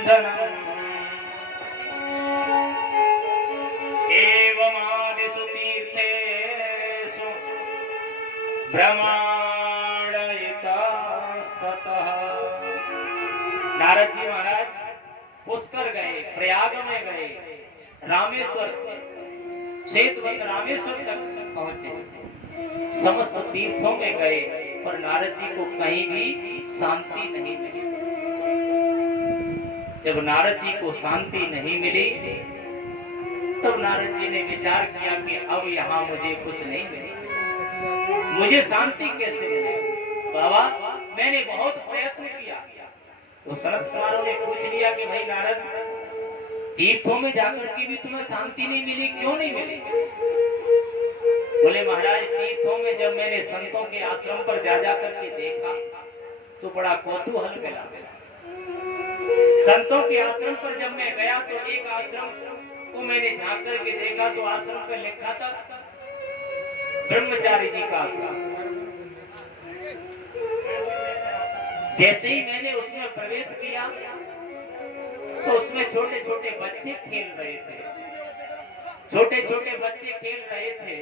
बंधनम् एवमादिषु तीर्थेषु भ्रमणयितस्ततः। नारद जी महाराज पुष्कर गए, प्रयाग में गए, रामेश्वर श्वेतवत रामेश्वर तक पहुंचे, समस्त तीर्थों में गए, पर नारद जी को कहीं भी शांति नहीं मिली। जब नारद जी को शांति नहीं मिली तब नारद जी ने विचार किया कि अब यहाँ मुझे कुछ नहीं मिलेगा, मुझे शांति कैसे मिलेगी। बाबा मैंने बहुत प्रयत्न किया। तो सनत कुमारों ने पूछ लिया कि भाई नारद, तीर्थों में जाकर के भी तुम्हें शांति नहीं मिली, क्यों नहीं मिली? बोले महाराज, तीर्थों में जब मैंने संतों के आश्रम पर जा करके देखा तो बड़ा कौतूहल मिला। संतों के आश्रम पर जब मैं गया तो एक आश्रम को मैंने झांक करके देखा तो आश्रम पर लिखा था ब्रह्मचारी जी का आश्रम। जैसे ही मैंने उसमें प्रवेश किया तो उसमें छोटे छोटे बच्चे खेल रहे थे, छोटे छोटे बच्चे खेल रहे थे।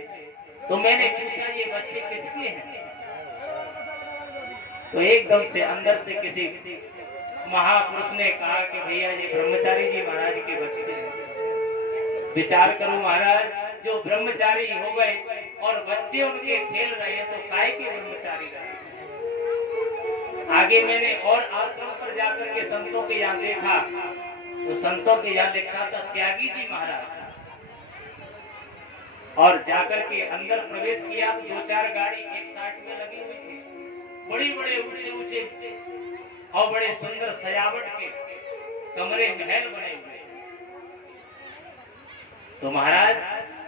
तो मैंने पूछा ये बच्चे किसके हैं? तो एकदम से अंदर से किसी महापुरुष ने कहा कि भैया ये ब्रह्मचारी जी महाराज के बच्चे हैं। विचार करो महाराज, जो ब्रह्मचारी हो गए और बच्चे उनके खेल रहे हैं तो काय के ब्रह्मचारी रहे। आगे मैंने और आश्रम पर जाकर के संतों के यहाँ देखा तो संतों के यहाँ लिखा था त्यागी जी महाराज। और जाकर के अंदर प्रवेश किया तो दो चार गाड़ी एक साइड में लगी हुई थी, बड़ी बड़े ऊंचे ऊंचे और बड़े सुंदर सजावट के कमरे महल बने हुए। तो महाराज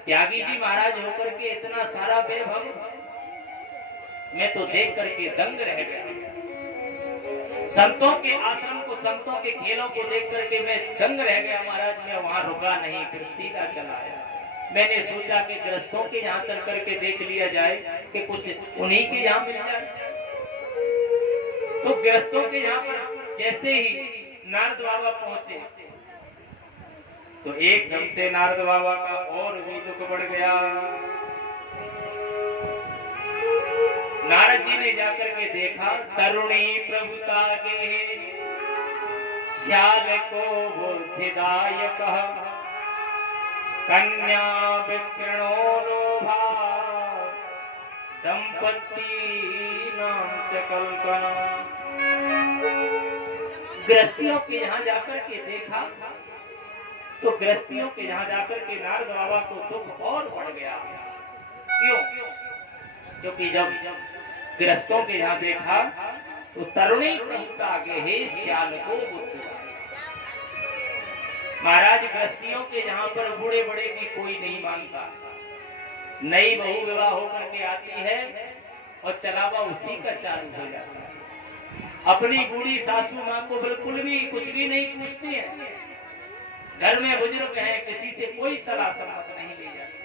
त्यागी जी महाराज होकर के इतना सारा वैभव, मैं तो देख करके दंग रह गया। संतों के आश्रम को, संतों के खेलों को देख करके मैं दंग रह गया महाराज। मैं वहां रुका नहीं, फिर सीधा चला आया। मैंने सोचा कि गृहस्थों के यहाँ चल करके देख लिया जाए कि कुछ उन्हीं के यहाँ मिल जाए। तो गृहस्थों के यहाँ पर जैसे ही नारद बाबा पहुंचे तो एकदम से नारद बाबा का और भी दुख बढ़ गया। नारद जी ने जाकर के देखा तरुणी प्रभुता के श्याल को बुद्धिदायक कन्या विकृणो लोभा दंपति नाम च कल्पना। गृहस्थियों के यहाँ जाकर के देखा तो गृहस्थियों के यहाँ जाकर के नारद बाबा को दुख और बढ़ गया। क्यों? क्योंकि जब गृहस्थों के यहाँ देखा तो तरुणी प्रभुता आगे है श्याल को बुद्धि। महाराज गृहस्थियों के यहाँ पर बूढ़े बड़े की कोई नहीं मानता। नई बहू विवाह होकर के आती है और चलावा उसी का चालू हो जाता है। अपनी बूढ़ी सासू माँ को बिल्कुल भी कुछ भी नहीं पूछती है। घर में बुजुर्ग है, किसी से कोई सलाह सम्मत नहीं ली जाती।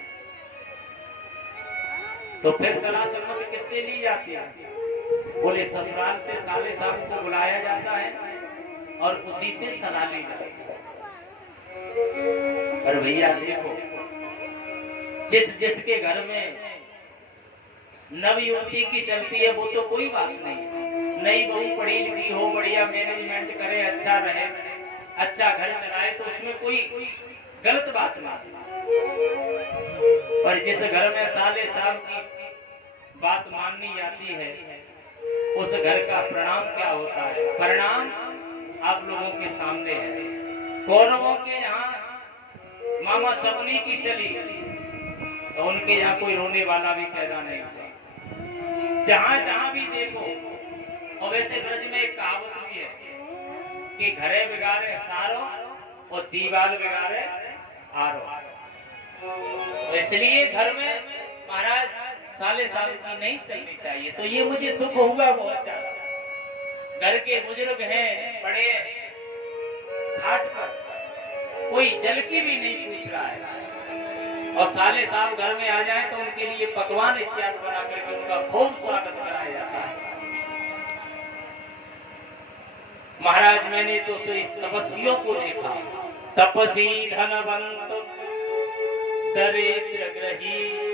तो फिर सलाह सम्मत किससे ली जाती है? बोले ससुराल से साले साहब को बुलाया जाता है और उसी से सलाह ली जाती है। पर भैया देखो, जिसके घर में नव युवती की चलती है वो तो कोई बात नहीं, नई बहू पढ़ी लिखी हो, बढ़िया मैनेजमेंट करे, अच्छा रहे, अच्छा घर चलाए तो उसमें कोई गलत बात नहीं। पर जिस घर में साले साहब की बात माननी जाती है उस घर का परिणाम क्या होता है? परिणाम आप लोगों के सामने है। कौरवों के यहाँ मामा सबनी की चली तो उनके यहाँ कोई रोने वाला भी पैदा नहीं हुआ। जहां जहां भी देखो, और वैसे ब्रज में एक कहावत भी है कि घरे बिगाड़े सारो और दीवार बिगाड़े आरो। इसलिए घर में महाराज साले साल की नहीं चलनी चाहिए। तो ये मुझे दुख हुआ बहुत ज्यादा। घर के बुजुर्ग हैं, बड़े घाट पर कोई जल की भी नहीं पूछ रहा है और साले साहब घर में आ जाए तो उनके लिए पकवान इत्यादि बना करके उनका खूब स्वागत कराया जाता है। महाराज मैंने तो इस तपस्वियों को देखा, तपसी धनवंत दरिद्र ग्रही